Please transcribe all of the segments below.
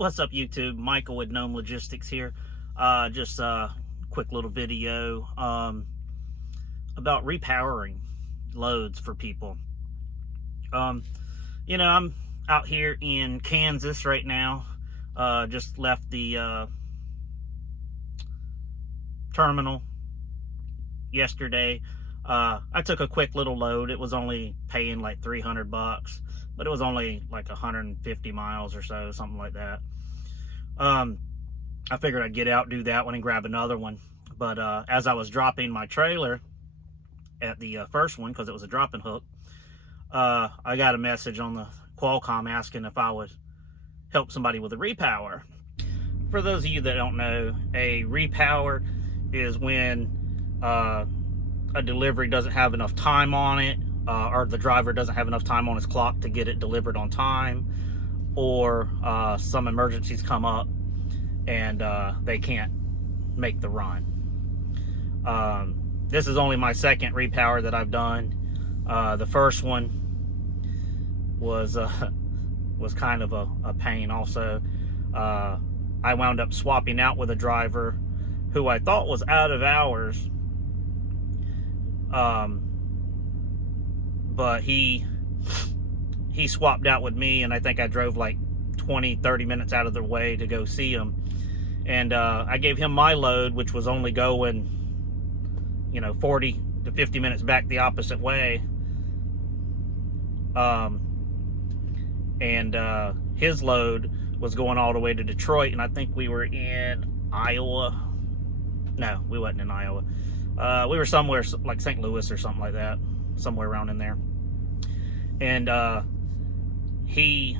What's up, YouTube? Michael with Gnome Logistics here. Just a quick little video about repowering loads for people. I'm out here in Kansas right now. Just left the terminal yesterday. I took a quick little load. It was only paying like $300, but it was only like 150 miles or so, something like that. I figured I'd get out, do that one, and grab another one. But as I was dropping my trailer at the first one, because it was a dropping hook, I got a message on the Qualcomm asking if I would help somebody with a repower. For those of you that don't know, a repower is when a delivery doesn't have enough time on it, or the driver doesn't have enough time on his clock to get it delivered on time, or some emergencies come up and they can't make the run. This is only my second repower that I've done. The first one was kind of a pain also. I wound up swapping out with a driver who I thought was out of hours, but he swapped out with me, and I think I drove like 20-30 minutes out of the way to go see him. And I gave him my load, which was only going 40 to 50 minutes back the opposite way, and his load was going all the way to Detroit, and I think we were in Iowa. No, we wasn't in Iowa. We were somewhere like St. Louis or something like that, somewhere around in there. And he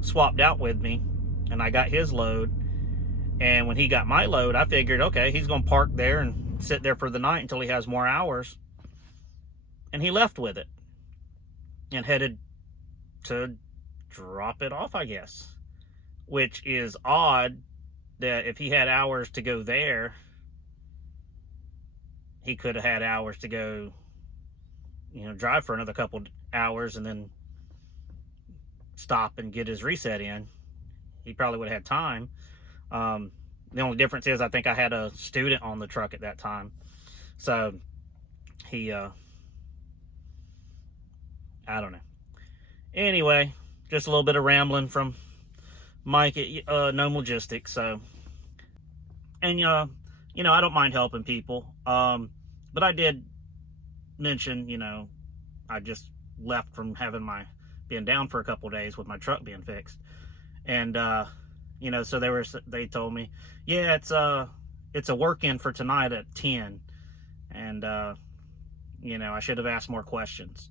swapped out with me, and I got his load. And when he got my load, I figured, okay, he's going to park there and sit there for the night until he has more hours. And he left with it and headed to drop it off, I guess. Which is odd, that if he had hours to go there, he could have had hours to go, drive for another couple hours and then stop and get his reset in. He probably would have had time. The only difference is I think I had a student on the truck at that time. So he, I don't know. Anyway, just a little bit of rambling from Mike at Gnome Logistics. So, and I don't mind helping people. But I did mention, I just left from being down for a couple of days with my truck being fixed. And, so they told me, yeah, it's a work-in for tonight at 10. And, I should have asked more questions.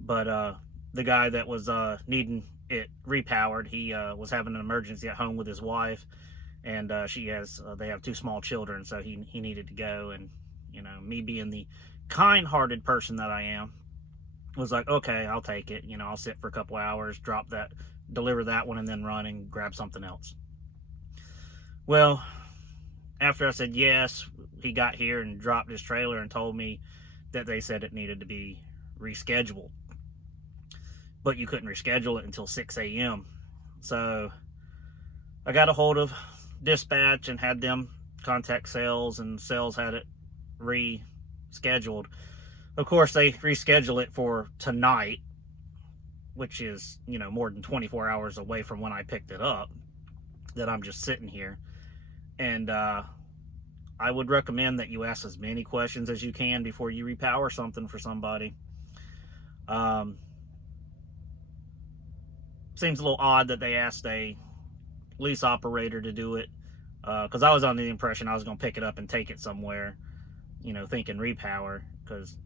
But, the guy that was, needing it repowered, he, was having an emergency at home with his wife. And, they have 2 small children, so he needed to go. And, me being the kind-hearted person that I am, was like, okay, I'll take it. I'll sit for a couple hours, deliver that one, and then run and grab something else. Well, after I said yes, he got here and dropped his trailer and told me that they said it needed to be rescheduled. But you couldn't reschedule it until 6 a.m. So I got a hold of dispatch and had them contact sales, and sales had it rescheduled. Of course, they reschedule it for tonight, which is, more than 24 hours away from when I picked it up, that I'm just sitting here. And I would recommend that you ask as many questions as you can before you repower something for somebody. Seems a little odd that they asked a lease operator to do it, because I was under the impression I was going to pick it up and take it somewhere, thinking repower, because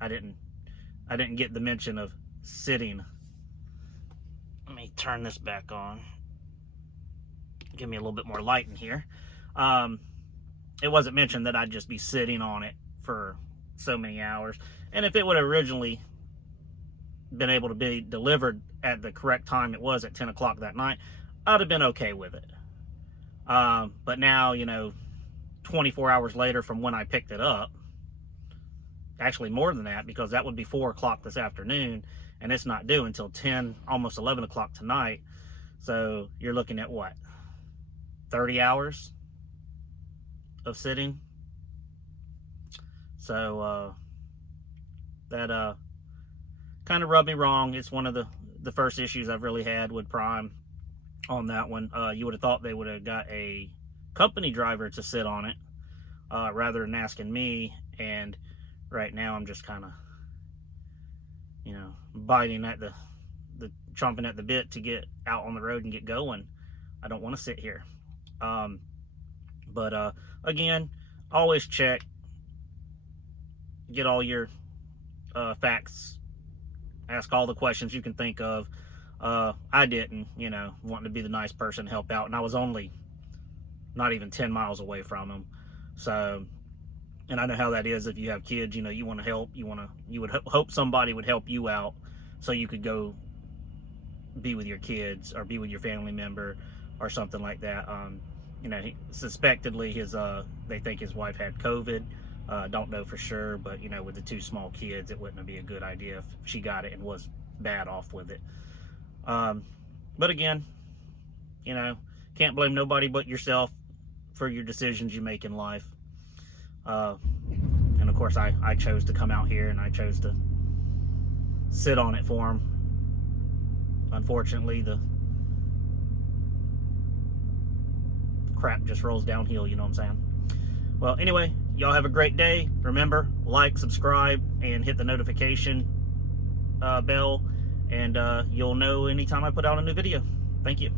I didn't get the mention of sitting. Let me turn this back on. Give me a little bit more light in here. It wasn't mentioned that I'd just be sitting on it for so many hours. And if it would have originally been able to be delivered at the correct time it was at 10 o'clock that night, I'd have been okay with it. But now, 24 hours later from when I picked it up, actually more than that, because that would be 4 o'clock this afternoon, and it's not due until 10, almost 11 o'clock tonight. So you're looking at what, 30 hours of sitting. So that kind of rubbed me wrong. It's one of the first issues I've really had with Prime on that one. You would have thought they would have got a company driver to sit on it rather than asking me. And right now I'm just kind of, you know, biting at the chomping at the bit to get out on the road and get going. I don't want to sit here. But again, always check, get all your facts, ask all the questions you can think of. I didn't, you know, wanting to be the nice person to help out, and I was only not even 10 miles away from him. So, and I know how that is if you have kids. You know, you want to help, you would hope somebody would help you out so you could go be with your kids or be with your family member or something like that. You know, suspectedly they think his wife had COVID. Don't know for sure, but you know, with the 2 small kids, it wouldn't be a good idea if she got it and was bad off with it. But again, you know, can't blame nobody but yourself for your decisions you make in life. And of course, I chose to come out here and I chose to sit on it for him. Unfortunately, the crap just rolls downhill, you know what I'm saying? Well, anyway, y'all have a great day. Remember, like, subscribe, and hit the notification bell, and you'll know anytime I put out a new video. Thank you.